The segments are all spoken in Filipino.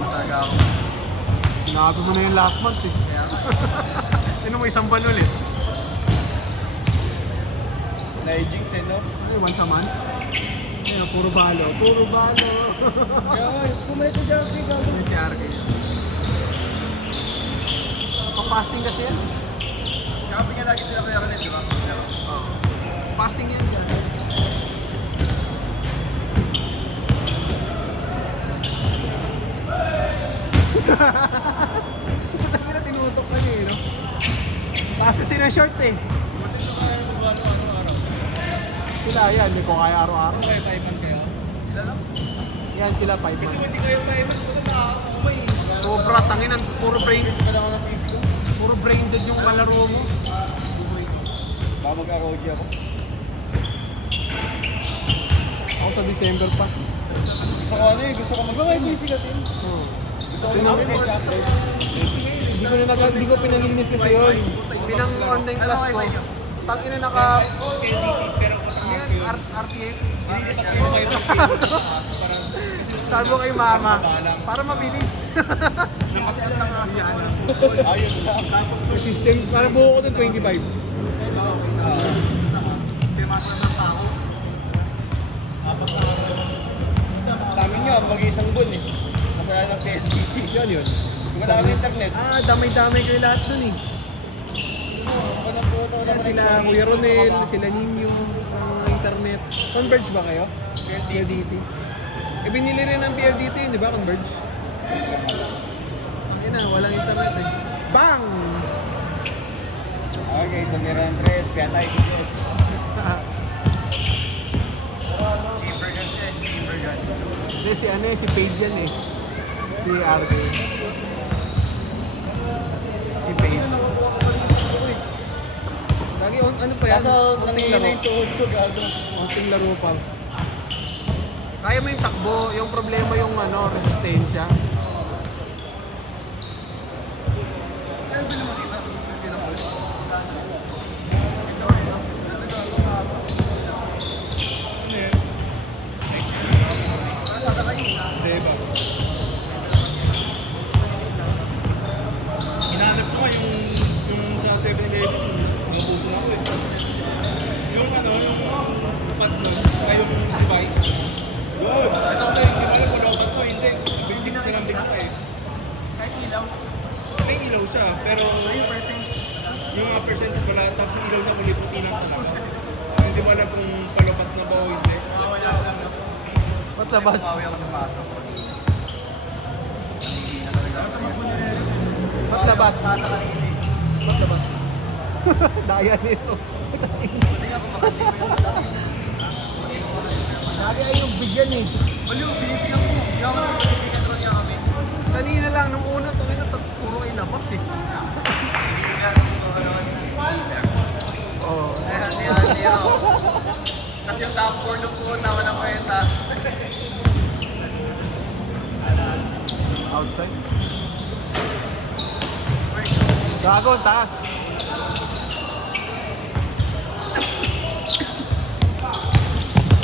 talaga ako. Sinabi mo na yung last month eh. Kaya, Tinan mo isang ban ulit. na-jinx eh, no? Ay, once a month. Ayun, puro balo. Puro balo. Kaya, kumalit ko dyan, King. Yan si RK. Pang-fasting kasi yan. Kaya nga lagi sila kaya rin, di ba? Oo. Fasting yan siya. Putang ina, tinutok ka niya eh, no? Kasi sila short eh. Sila yan, hindi ko kaya araw-araw. Kaya 5 man kayo? Sila lang? Yan sila, 5 Kasi man. kung hindi kayo 5 man, puto nakakakumay. Sobra, tanginan, puro brain. Gusto lang ako ng PC ko. Puro brain dead yung kalaro mo. Baka mag-ROG ako. Ako sa December pa. Gusto ko ano eh, gusto ko mag-stream. PC ka din. Oo. Gusto ko mag-stream kaso. Hindi ko pinalinis kasi yun. Pinang online class ko. Tangina naka... RTX? Sabi ko kay mama, para mabilis. Ayun lang. Yung system, parang buo ko dun 25. Sa amin nga, mag-isang goal eh. Masaya ng PLDT. Yun yun. Kung wala kami internet. Damay-damay kayo lahat dun eh. Ako na po ito. Kaya sila Kuya Ronel, sila Ninyo, ang internet. Converge ba kayo? PLDT. Eh binili rin ng PLDT yun, di ba? Converge. Ang ina, walang internet eh. Bang! Okay, ito meron ng tres. Kaya tayo dito. Gamer siya. Gamer guns. Hindi, si ano eh, si Paige yan eh. Si RK. Si Paige. Lagi, ano pa yan? Kaso, Konting nangingin na laro. yung tuhod ko, gago. Konting laro pa. Kaya mo yung takbo, yung problema yung ano, resistensya. Diba? Hinahanap ko nga yung sa 7-Eleven, nabuso na ako eh. Yung ano, yung pad nun, yung device. Good! Ito ko sa'yo, hindi mo alam kung dapat ko, hindi. Hindi na kinambing ako eh. Kahit ilaw? May ilaw siya, pero yung mga percentage wala, tapos yung ilaw niya kulit puti na talaga. Hindi mo alam kung palopat na ba o hindi. Ba't labas? Bawi ako sa pasok. Ba't labas? Ba't labas? Daya nito. Hindi nga kung makachip mo yung Lagi ay yung bigyan eh. Walo, binibigyan ko. Yung binibigyan niya kami. Kanina lang, nung una, puro ay labas eh. Oo. Hindi ako. Kasi yung top 4 nung puta, walang kwenta. Outside. Gago, ang taas.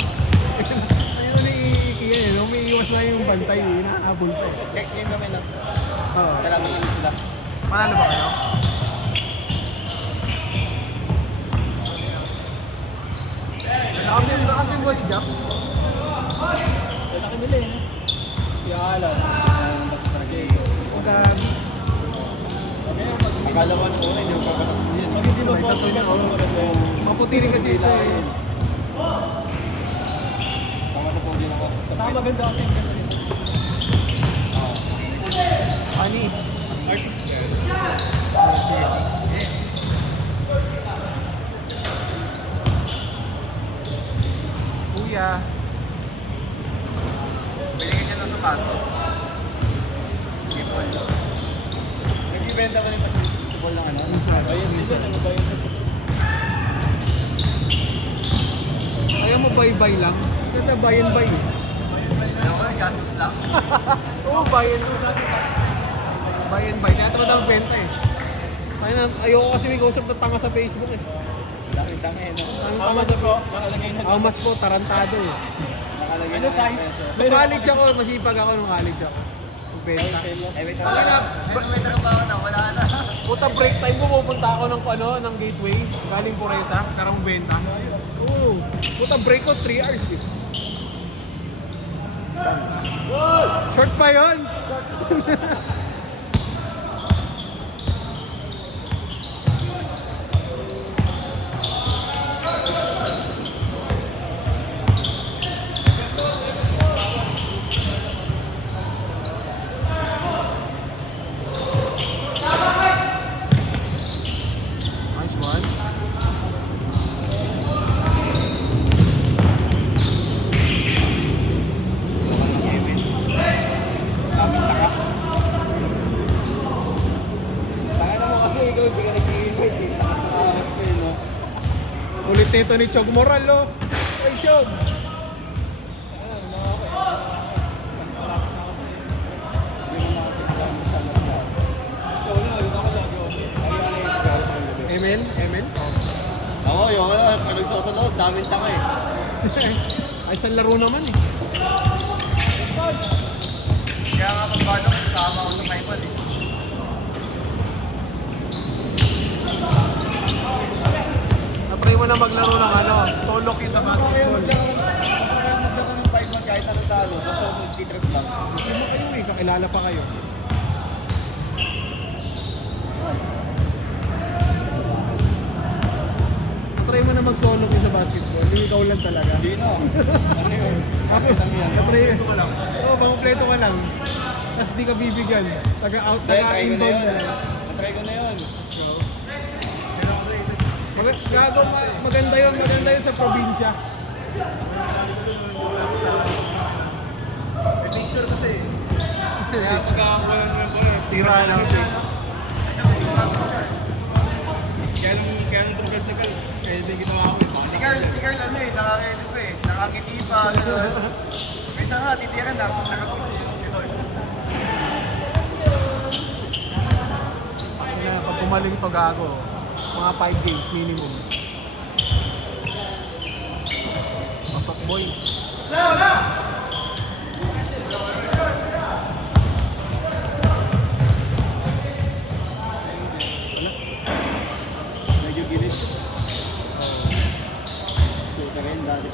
Ayun ni Iki yan eh, no? May iwas na yung bantay eh, nakahabol pa eh. Next game kami na. Oo. Kailangan kami sila. Manalo ba kayo? Nakakampi mo si Japs? Kailangan nila eh. Yalan. O gabi. Akala ko nung una, hindi ko papanak. Pag hindi mo May tattoo niya, oh. Maputi rin kasi ito eh. Tama na po din ako. Saka maganda kasi yung ganda nito. Anis. Artist ka. Kuya. Binigyan niya ng sapatos. Nagbibenta ko rin pa sa ball ng ano. Minsan. Minsan, ano ba yun? Ayaw mo buy lang? Ganda buy and buy eh. Ako yung gastos lang. Oo, buy and buy. Buy and buy. Kaya tamad ang benta eh. Ayoko kasi may kausap na tanga sa Facebook eh. Dami-dami eh, no? Ang tama sa po? Nakalagay na. How much po? Tarantado eh. Nakalagay na. Ano size? Nung college ako, masipag ako nung college ako. Benta. Wait Ano na? may trabaho na, wala na. Puta break time ko, pupunta ako ng ng gateway. Galing Puresa, karang benta. Oo. Puta break ko, 3 hours eh. Short pa yun! Nice one. Tanga mo kasi ikaw, hindi ka nag-i-invite eh. Takas na awas ko yun, no? Ulit nito ni Chog Moral, oh. Ay, Chog! Emil? Emil? Oo, yung ano, pag nagsasalot, daming tanga eh. Ay, isang laro naman eh. Kaya nga pagkano, kasama ko sa Mayball eh. Natry mo na maglaro ng solo queue sa basketball. Maglaro ng 5-1 kahit anong talo, basta mag-titrip lang. Hindi mo kayo eh, kakilala pa kayo. Natry mo na mag-solo queue sa basketball, yung ikaw lang talaga. Hindi na. Ano yun? Ako, natry ko lang. Oo, pang-kompleto ka lang. Tapos di ka bibigyan. Taga-out, Try ko na taga-inbound yun. na lang. Try ko na yun. Maganda yun sa probinsya. May picture kasi. Kaya pagkakakuha naman ko eh. Tira lang siya. Kaya nung tumagal-tagal, kaya hindi ginawa ko. Si Carl ano eh, nakakedit pa eh. Nakangiti pa. May isa nga, titiran na. Nakapagsi yung Lord. Pag gumaling to gago, mga 5 games minimum. Pasok boy. Medyo gilid. Puta rin dati.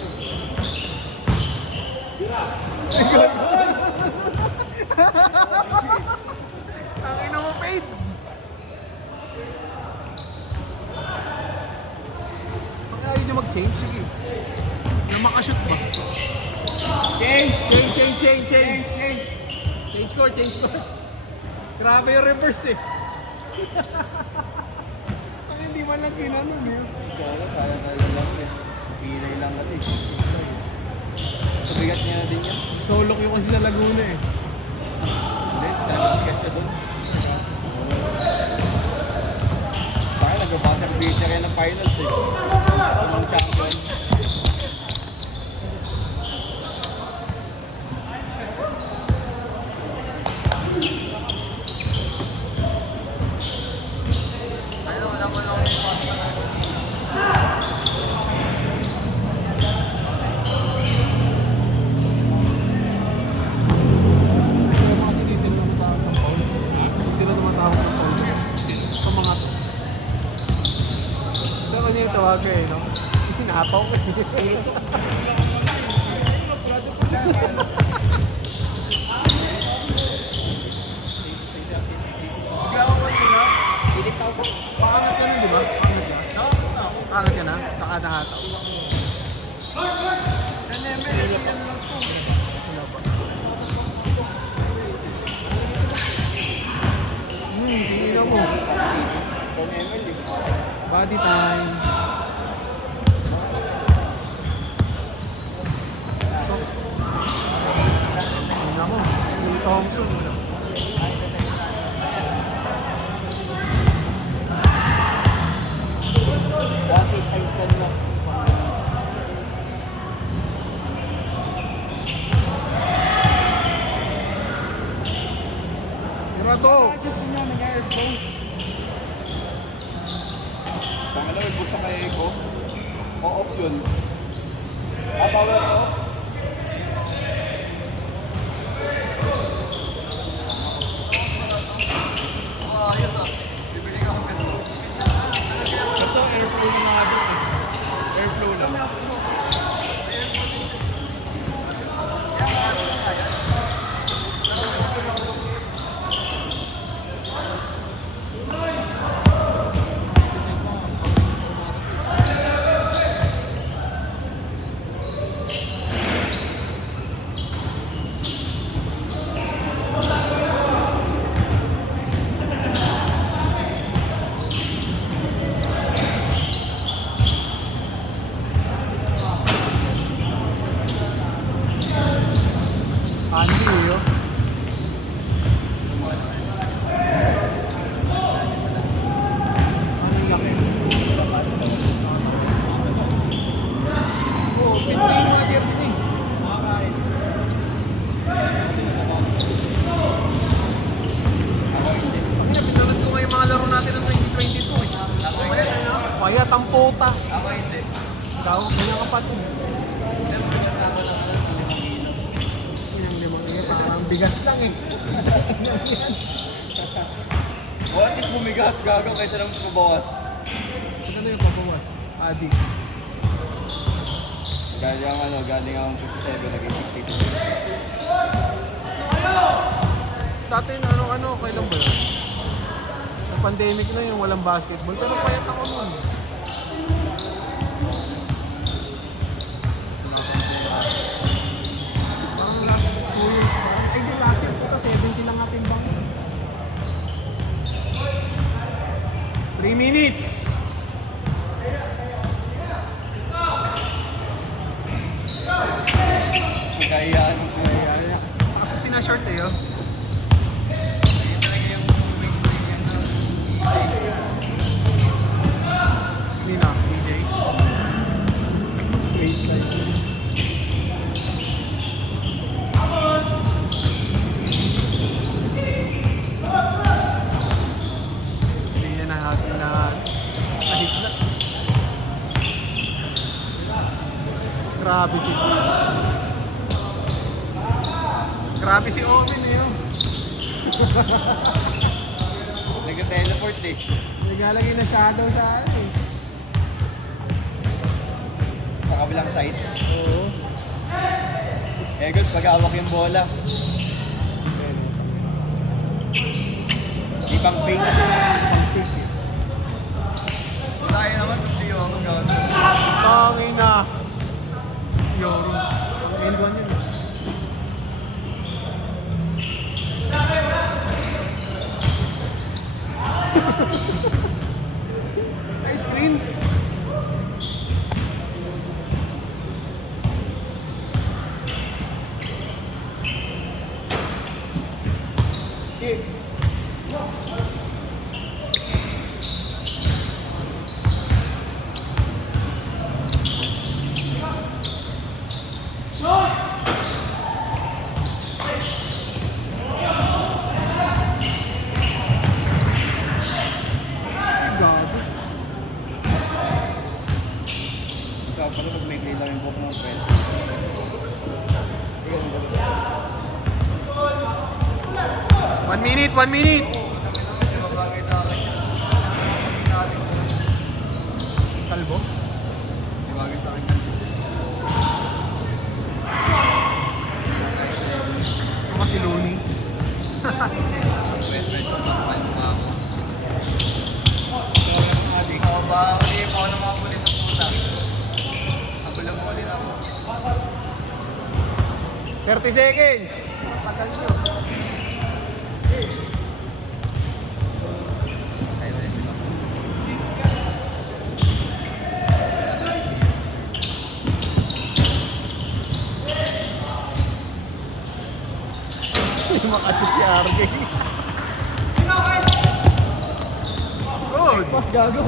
Tangina mo, Fade! Pag ayaw nyo mag-change, sige. Na makashoot ba? Change! Change score. Grabe yung reverse eh. Ang hindi man lang kinanon eh. Kaya sayang na lang eh. Pilay lang kasi. Sabigat niya na din yan. Solo yung kasi sa Laguna eh. Hindi, talagang siya doon. Baka nagbabasa ang picture yan ng finals eh. Ang champion. Ano, wala mo lang Kasi di sila tumatawag ng foul. Di sila tumatawag ng foul. Sa mga to. Sa kanya yung tawag eh, no? Hinataw ko eh. Paangat ka na, di ba? Paangat ka? Paangat ka na? Saka nakataw. Wala pa. Tingnan mo. Kung Emily. Body time. So, tingnan mo. Lee Thompson. Bakit ay saan lang? Murado! Tanga na, may busa kay Eko. O-off yun. Power off. mata. Ako hindi. Ikaw, ganyan ka pa to. Pero magkakaba lang ako ng 5 kilo. Yung limang kilo, parang bigas lang eh. Yan yan. O at least bumigat gago kaysa lang mabawas. Sino na yung papawas? Adi. Galing ang 57, naging 62. Sa atin, ano, kailan ba yun? Yung pandemic na yung walang basketball, pero payat ako nun. Parang last 2 years, parang, di last year puta, 70 lang ating bang. 3 minutes! Magkayaan mo po. Kasi sinashort eh, oh. Ayun talaga yung waistline yan. Hindi na, DJ. Baseline. Hindi niya nahit na. Grabe si Owen eh, oh. Nag-teleport eh. Naglalagay na shadow sa ano eh. Sa kabilang side. Oo. Egos, pag-awak yung bola. Di pang fake. Pang-fake eh. Tayo naman kung siyo ako gawin. Tangin na. Yoro. Ang end one yun eh. Ay, screen. Gago. So, pala pag may clean lang yung buhok ng friend. 1 minute, 1 minute. Di ba bagay sa akin? Hindi natin po. Kalbo. Di bagay sa akin. Ako kasi Looney. Wait, magpapain pa ako. Ikaw ba? Uli mo ng mga pulis sa puta. Abulong mo ulit ako. 30 seconds. Tagal nyo. Tayo ulit ito. Makatid si RJ. Good. Mas gago.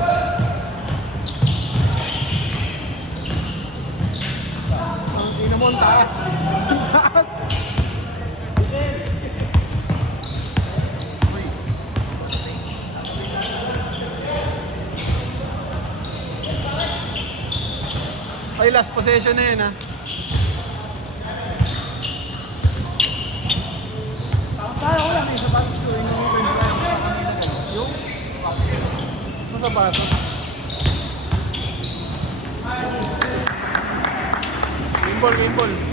Ang ina mo, ang taas. Ang taas. Ay, last possession na yun, ha? Kaya ko lang, sa batos ko, yung yung sa batos. Game ball, game ball.